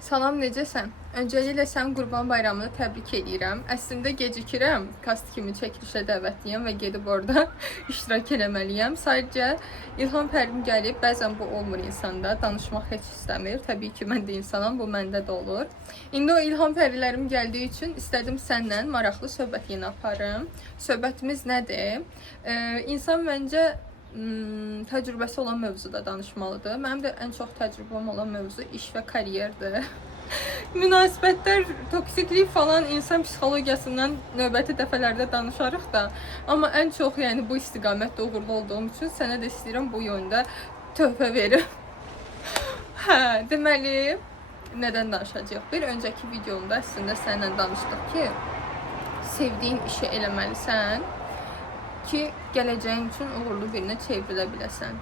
Salam, necəsən? Öncəliklə sən Qurban Bayramını təbrik edirəm. Əslində gecikirəm, kast kimi çəkilişə dəvətliyəm və gedib orada iştirak eləməliyəm. Sadəcə İlham Pərim gəlib, bəzən bu olmur insanda, danışmaq heç istəmir. Təbii ki, mən də insanam, bu məndə də olur. İndi o İlham Pərilərim gəldiyi üçün istədim sənlə maraqlı söhbət yeni aparım. Söhbətimiz nədir? İnsan məncə təcrübəsi olan mövzuda danışmalıdır. Mənim də ən çox təcrübəm olan mövzu iş və karyerdir. Münasibətlər, toksiklik falan insan psixologiyasından növbəti dəfələrdə danışarıq da. Amma ən çox yəni bu istiqamətdə uğurlu olduğum üçün sənə də istəyirəm bu yöndə töhfə verim. Deməli, nədən danışacağıq? Bir öncəki videomda əslində səninlə danışdıq ki, sevdiyin işi eləməlisən ki, gələcəyin üçün uğurlu birinə çevrilə biləsən.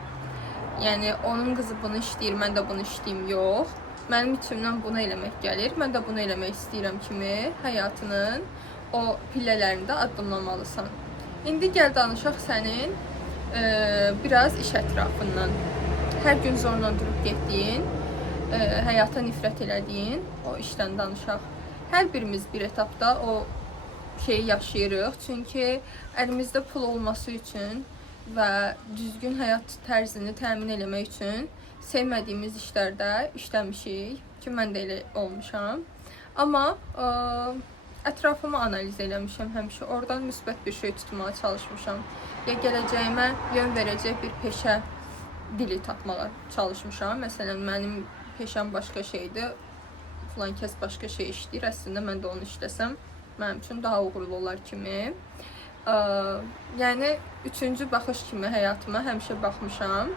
Yəni, onun qızı bunu işləyir, mən də bunu işləyim, yox. Mənim içimdən bunu eləmək gəlir, mən də bunu eləmək istəyirəm kimi həyatının o pillələrində addımlamalısan. İndi gəl danışaq sənin biraz iş ətrafından. Hər gün zorla durub getdiyin, həyata nifrət elədiyin o işdən danışaq. Hər birimiz bir etapda o şeyi yaşayırıq. Çünki əlimizdə pul olması üçün və düzgün həyat tərzini təmin eləmək üçün sevmədiyimiz işlərdə işləmişik ki, mən də elə olmuşam. Amma ətrafımı analiz eləmişəm həmişə. Oradan müsbət bir şey tutmağa çalışmışam. Ya gələcəyimə yön verəcək bir peşə dili tapmağa çalışmışam. Məsələn, mənim peşəm başqa şeydir, filan kəs başqa şey işləyir. Əslində mən də onu işləsəm mənim üçün daha uğurlu olar kimi. Yəni, üçüncü baxış kimi həyatıma həmişə baxmışam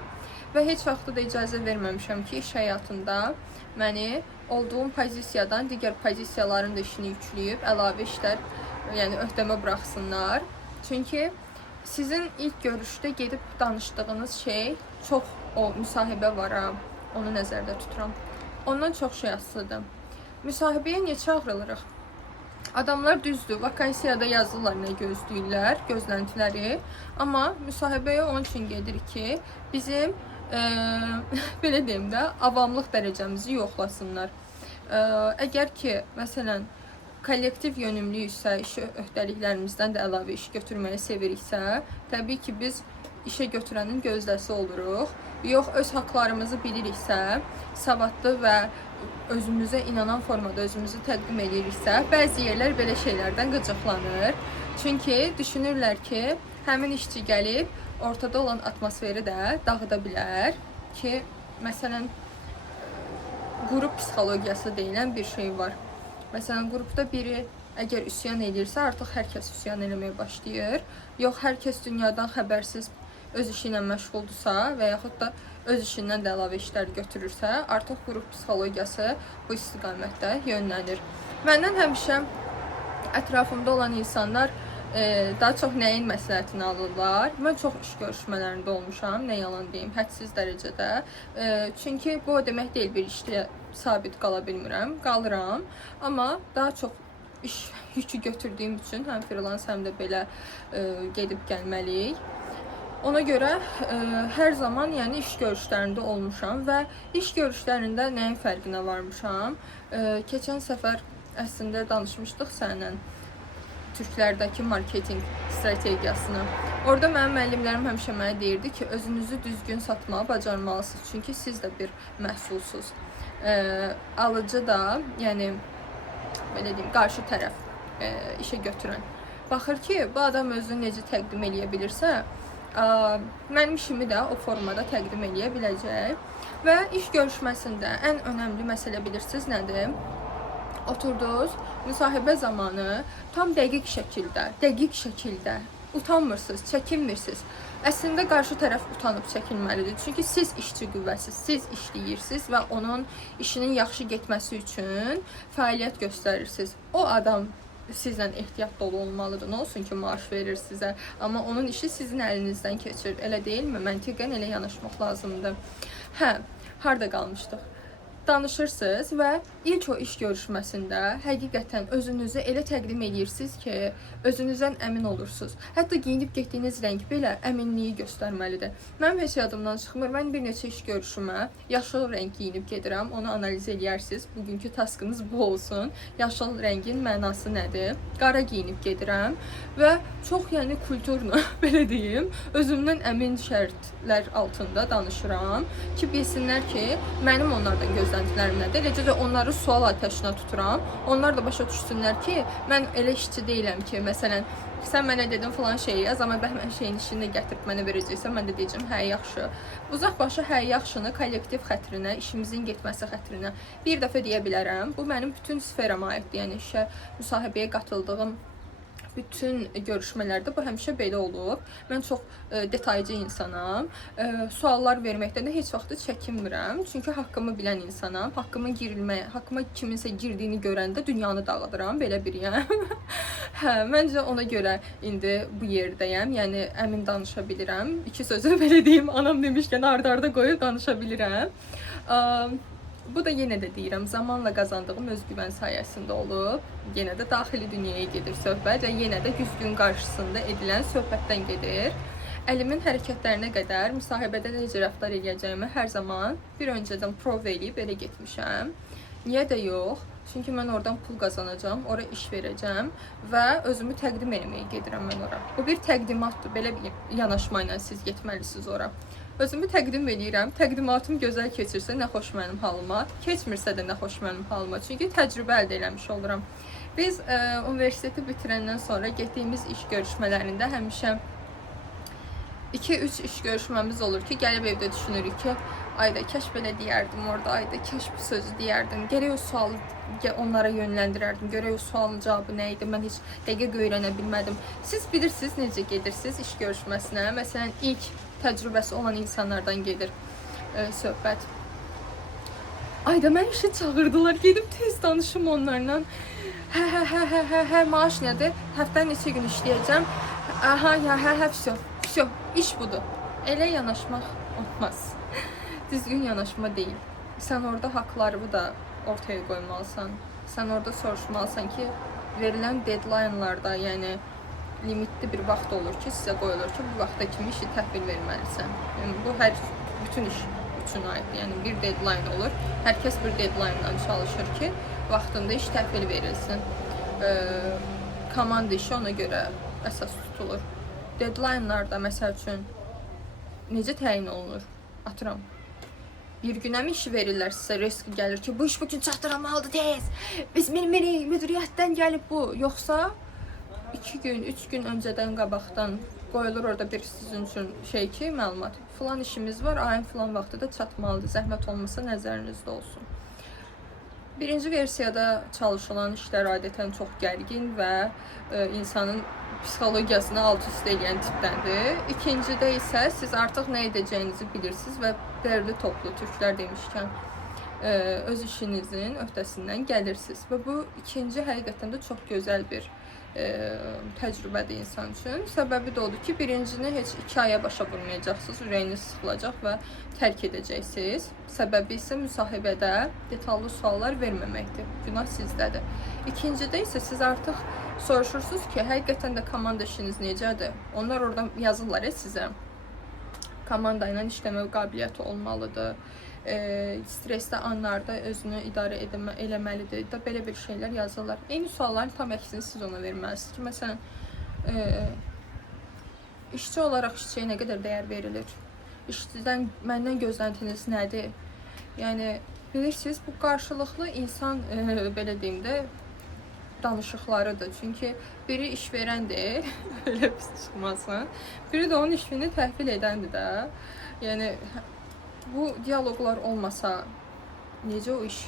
və heç vaxtda da icazə verməmişəm ki, iş həyatında məni olduğum pozisiyadan digər pozisiyaların da işini yükləyib, əlavə işlər, yəni öhdəmə buraxsınlar. Çünki sizin ilk görüşdə gedib danışdığınız şey çox o müsahibə var, onu nəzərdə tuturam. Ondan çox şey asılıdır. Müsahibəyə niyə çağırılırıq? Adamlar düzdür, vakansiyada yazırlar nə gözləyirlər, gözləntiləri. Amma müsahibəyə onun üçün gedirik ki, bizim belə deyim də, avamlıq dərəcəmizi yoxlasınlar. Əgər ki, məsələn, kollektiv yönümlüyüksə, işi öhdəliklərimizdən də əlavə iş götürməyi seviriksə, təbii ki, biz işə götürənin gözdəsi oluruq. Yox, öz haqlarımızı biliriksə, savadlı və özümüzə inanan formada özümüzü təqdim ediriksə, bəzi yerlər belə şeylərdən qıcıqlanır. Çünki düşünürlər ki, həmin işçi gəlib ortada olan atmosferi də dağıda bilər ki, məsələn, qrup psixologiyası deyilən bir şey var. Məsələn, qrupda biri əgər üsyan edirsə, artıq hər kəs üsyan eləməyə başlayır. Yox, hər kəs dünyadan xəbərsiz öz işi ilə məşğuldursa və yaxud da öz işindən də əlavə işlər götürürsə, artıq qrup psixologiyası bu istiqamətdə yönlənir. Məndən həmişə ətrafımda olan insanlar daha çox nəyin məsləhətini alırlar. Mən çox iş görüşmələrində olmuşam, nə yalan deyim, hədsiz dərəcədə. Çünki bu o demək deyil, bir işdə sabit qala bilmirəm, qalıram. Amma daha çox iş yükü götürdüyüm üçün həm freelance, həm də belə gedib gəlməliyik. Ona görə hər zaman yəni iş görüşlərində olmuşam və iş görüşlərində nəyin fərqinə varmışam? Keçən səfər əslində danışmışdıq səninlə Türklərdəki marketinq strategiyasını. Orada mənim müəllimlərim həmişə mənə deyirdi ki, özünüzü düzgün satmağı bacarmalısınız. Çünki siz də bir məhsulsuz. Alıcı da, yəni belə deyim, qarşı tərəf işə götürən baxır ki, bu adam özünü necə təqdim eləyə bilirsə, mənim işimi də o formada təqdim eləyə biləcək. Və iş görüşməsində ən önəmli məsələ bilirsiniz nədir? Oturdunuz, müsahibə zamanı tam dəqiq şəkildə utanmırsınız, çəkinmirsiniz. Əslində qarşı tərəf utanıb çəkinməlidir. Çünki siz işçi qüvvəsiz, siz işləyirsiniz və onun işinin yaxşı getməsi üçün fəaliyyət göstərirsiniz. O adam sizlə ehtiyat dolu olmalıdır. Nə olsun ki, maaş verir sizə. Amma onun işi sizin əlinizdən keçir. Elə deyilmi? Məntiqən elə yanaşmaq lazımdır. Harda qalmışdıq? danışırsınız və ilk o iş görüşməsində həqiqətən özünüzü elə təqdim edirsiniz ki, özünüzdən əmin olursunuz. Hətta geyinib getdiyiniz rəng belə əminliyi göstərməlidir. Mənim heç yadımdan çıxmır. Mən bir neçə iş görüşümə yaşıl rəng geyinib gedirəm. Onu analiz edərsiniz. Bugünkü taskınız bu olsun. Yaşıl rəngin mənası nədir? Qara geyinib gedirəm və çox, yəni kulturlu belə deyim, özümdən əmin şərtlər altında danışıram ki, bilsinlər ki, mənim onlardan gözləntilərim nədir? Eləcə də onları sual atəşinə tuturam. Onlar da başa düşsünlər ki, mən elə işçi deyiləm ki, məsələn, sən mənə dedin falan şeyi yaz, amma bəhmən şeyin işini də gətirib mənə verəcəksən, mən də deyəcəm, hə, yaxşı. Uzaq başı hə, yaxşını kollektiv xətrinə, işimizin getməsi xətrinə bir dəfə deyə bilərəm. Bu mənim bütün sferama aiddir. Yəni işə, müsahibəyə qatıldığım bütün görüşmələrdə bu həmişə belə olub. Mən çox detaycı insanam. Suallar verməkdən də heç vaxt çəkinmirəm. Çünki haqqımı bilən insanam. Haqqıma kiminsə girdiyini görəndə dünyanı dağıdıram. Belə biriyəm. Hə, məncə ona görə indi bu yerdəyəm. Yəni əmin danışa bilirəm. İki sözü belə deyim, anam demişkən arda-arda qoyub danışa bilirəm. Bu da yenə də deyirəm, zamanla qazandığım özgüvən sayəsində olub. Yenə də daxili dünyaya gedir söhbət və yenə də güzgün qarşısında edilən söhbətdən gedir. Əlimin hərəkətlərinə qədər müsahibədə necə rəftar edəcəyimi hər zaman bir öncədən prov eləyib elə getmişəm. Niyə də yox? Çünki mən oradan pul qazanacağam, ora iş verəcəm və özümü təqdim etməyə gedirəm mən ora. Bu bir təqdimatdır, belə bir yanaşma ilə siz getməlisiniz ora. Özümü təqdim edirəm. Təqdimatım gözəl keçirsə nə xoş mənim halıma, keçmirsə də nə xoş mənim halıma. Çünki təcrübə əldə eləmiş oluram. Biz universiteti bitirəndən sonra getdiyimiz iş görüşmələrində həmişə 2-3 iş görüşməmiz olur ki, gəlib evdə düşünürük ki, ayda kəş belə deyərdim orada, ayda kəş bu sözü deyərdim. Gərək o sualı onlara yönləndirərdim. Görək o sualın cavabı nə idi? Mən heç dəqiq öyrənə bilmədim. Siz bilirsiniz necə gedirsiniz iş görüşməsinə? Məsələn, ilk təcrübəsi olan insanlardan gedir söhbət. Ayda mən işe çağırdılar, gedib tez danışım onlarla. Hə, maaş nədir? Həftənin neçə gün işləyəcəm? Aha, ya, hə, vəsə, iş budur. Elə yanaşmaq olmaz. Düzgün yanaşma deyil. Sən orada haqlarını da ortaya qoymalısan. Sən orada soruşmalısan ki, verilən deadline'larda, yəni limitli bir vaxt olur ki, sizə qoyulur ki, bu vaxta kimi işi təhvil verməlisən. Yəni, bu bütün iş üçün aid. Yəni bir deadline olur. Hər kəs bir deadline-dan çalışır ki, vaxtında iş təhvil verilsin. Komanda işi ona görə əsas tutulur. Deadline-larda məsəl üçün necə təyin olunur? Atıram. Bir günə mi işi verirlər sizə, risk gəlir ki, bu iş bugün çatdırılmalıdır tez. Biz bilmirik, müdiriyyətdən gəlib bu. Yoxsa 2 gün, 3 gün öncədən qabaqdan qoyulur orada bir sizin üçün şey ki, məlumat. Falan işimiz var, ayın falan vaxtı da çatmalıdır. Zəhmət olmasa nəzərinizdə olsun. Birinci versiyada çalışılan işlər adətən çox gərgin və insanın psixologiyasını alt-üst edən tipdəndir. İkincidə isə siz artıq nə edəcəyinizi bilirsiniz və dərli toplu türklər demişkən öz işinizin öhdəsindən gəlirsiniz. Və bu ikinci həqiqətən də çox gözəl bir təcrübədir insan üçün. Səbəbi də odur ki, birincini heç 2 aya başa vurmayacaqsınız, ürəyiniz sıxılacaq və tərk edəcəksiniz. Səbəbi isə müsahibədə detallı suallar verməməkdir. Günah sizdədir. İkincidə isə siz artıq soruşursunuz ki, həqiqətən də komanda işiniz necədir? Onlar oradan yazırlar sizə. Komanda ilə işləmə qabiliyyəti olmalıdır. Stresli anlarda özünü idarə eləməlidir. Belə bir şeylər yazırlar. Eyni sualların tam əksini siz ona verməlisiniz ki, məsələn, işçi olaraq işçiyə nə qədər dəyər verilir? İşçidən məndən gözləntiniz nədir? Yəni, bilirsiniz, bu qarşılıqlı insan, belə deyim də, danışıqlarıdır. Çünki biri iş verəndir, elə pis çıxmasın. Biri də onun işini təhvil edəndir də. Yəni, bu diyaloqlar olmasa necə o iş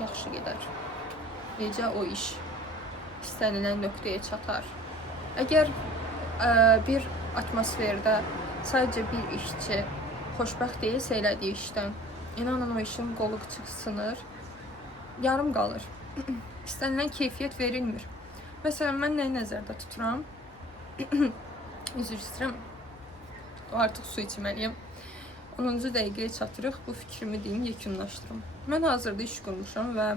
yaxşı gedər? Necə o iş istənilən nöqtəyə çatar? Əgər bir atmosferdə sadəcə bir işçi xoşbəxt deyilsə elədiyi işdən, inanın o işin qolu çıxsınır, yarım qalır. İstənilən keyfiyyət verilmir. Məsələn, mən nəyi nəzərdə tuturam? Üzr istəyirəm. Artıq su içməliyəm. 10-cu dəqiqəyə çatırıq. Bu fikrimi deyim, yekunlaşdırım. Mən hazırda iş qurmuşam və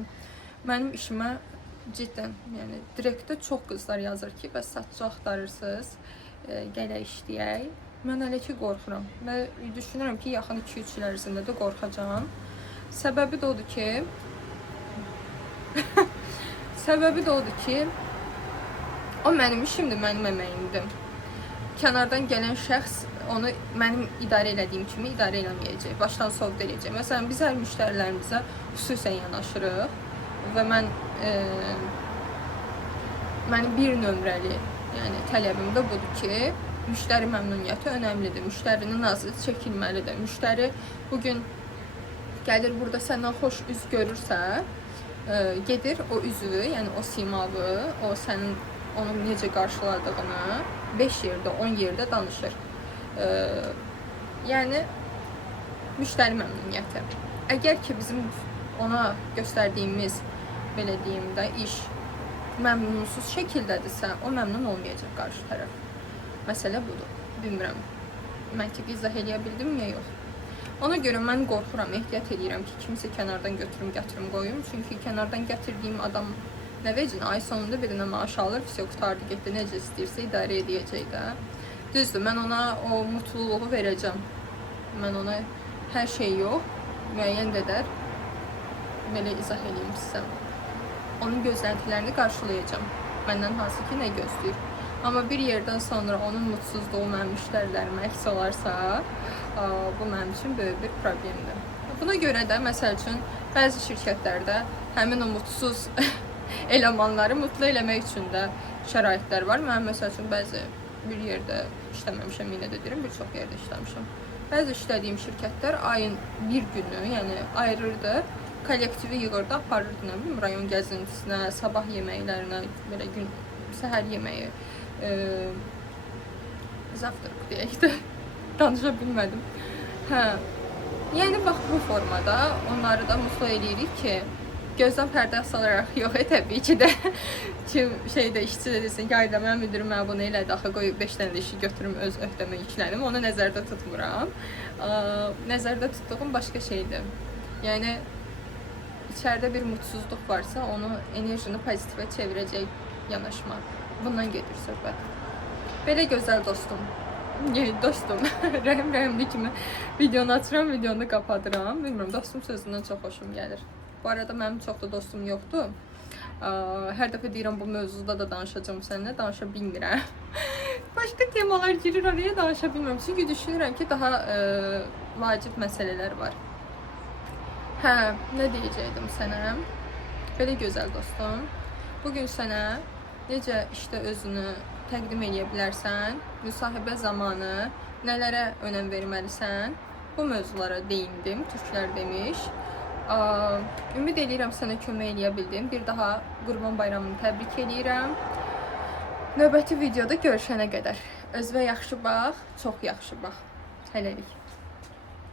mənim işimə cidden yəni direktdə çox qızlar yazır ki, bəs satçı axtarırsınız, gələk işləyək. Mən hələ ki qorxuram və düşünürəm ki, yaxın 2-3 il ərzində də qorxacağam. Səbəbi də odur ki, o mənim işimdir, mənim əməyimdir. Kənardan gələn şəxs onu mənim idarə elədiyim kimi idarə eləməyəcək, başdan sovda eləyəcək. Məsələn, biz hər müştərilərimizə xüsusən yanaşırıq və mənim bir nömrəli yəni tələbim də budur ki, müştəri məmnuniyyəti önəmlidir, müştərinin nazı çəkilməlidir. Müştəri bugün gəlir burada səndən xoş üz görürsə, gedir o üzü, yəni o simavı, o sənin onu necə qarşıladığını 5 yerdə, 10 yerdə danışır. Yəni müştəri məmnuniyyəti. Əgər ki bizim ona göstərdiyimiz belə deyim də iş məmnunsuz şəkildədirsə, o məmnun olmayacaq qarşı tərəf. Məsələ budur. Bilmirəm. Məntiqi izah eləyə bildim ya yox. Ona görə mən qorxuram, ehtiyat edirəm ki, kimsə kənardan götürüm, gətirim, qoyum. Çünki kənardan gətirdiyim adam nə vecin ay sonunda bir dənə maaş alır, fiziyo qutardı, getdi, necə istəyirsə idarə edəcək də. Düzdür, mən ona o mutluluğu verəcəm. Mən ona hər şey yox, müəyyən qədər belə izah edeyim sizə. Onun gözləntilərini qarşılayacağım. Məndən hansı ki, nə gözləyir. Amma bir yerdən sonra onun mutsuzluğu mənim müştərilərimə əks olarsa, bu mənim üçün böyük bir problemdir. Buna görə də, məsəl üçün, bəzi şirkətlərdə həmin o mutsuz elemanları mutlu eləmək üçün də şəraitlər var. Mən, məsəl üçün, bəzi bir yerdə işləməmişəm, yenə də deyirəm, bir çox yerdə işləmişəm. Bəzi işlədiyim şirkətlər ayın bir günü, yəni ayırırdı, kollektivi yığırdı, aparırdı, nə bilim, rayon gəzintisinə, sabah yeməklərinə, belə gün, səhər yeməyi, zavtraq deyək də, danışa bilmədim. Yəni, bax, bu formada onları da mutlu edirik ki, gözdən pərdə salaraq yox, təbii ki də, kim şeydə işçi desin ki, ayda mən müdürüm məbunu elədi, axı qoy 5 dənə də işi götürüm, öz öhdəmə yüklənim, onu nəzərdə tutmuram. Nəzərdə tutduğum başqa şeydir. Yəni, içəridə bir mutsuzluq varsa, onu enerjini pozitivə çevirəcək yanaşma. Bundan gedir söhbət. Belə gözəl dostum, rəhimli kimi videonu açıram, videonu qapadıram. Bilmirəm, dostum sözündən çox xoşum gəlir. Bu arada mənim çox da dostum yoxdur. Hər dəfə deyirəm, bu mövzuda da danışacağım səninlə, danışa bilmirəm. Başqa temalar girir oraya, danışa bilmirəm. Çünki düşünürəm ki, daha vacib məsələlər var. Nə deyəcəkdim sənə? Belə gözəl dostum, bugün sənə necə işdə özünü təqdim edə bilərsən, müsahibə zamanı nələrə önəm verməlisən, bu mövzulara değindim, türklər demiş. Ümid edirəm sənə kömək eləyə bildim. Bir daha Qurban Bayramını təbrik edirəm. Növbəti videoda görüşənə qədər özünə yaxşı bax, çox yaxşı bax. Hələlik.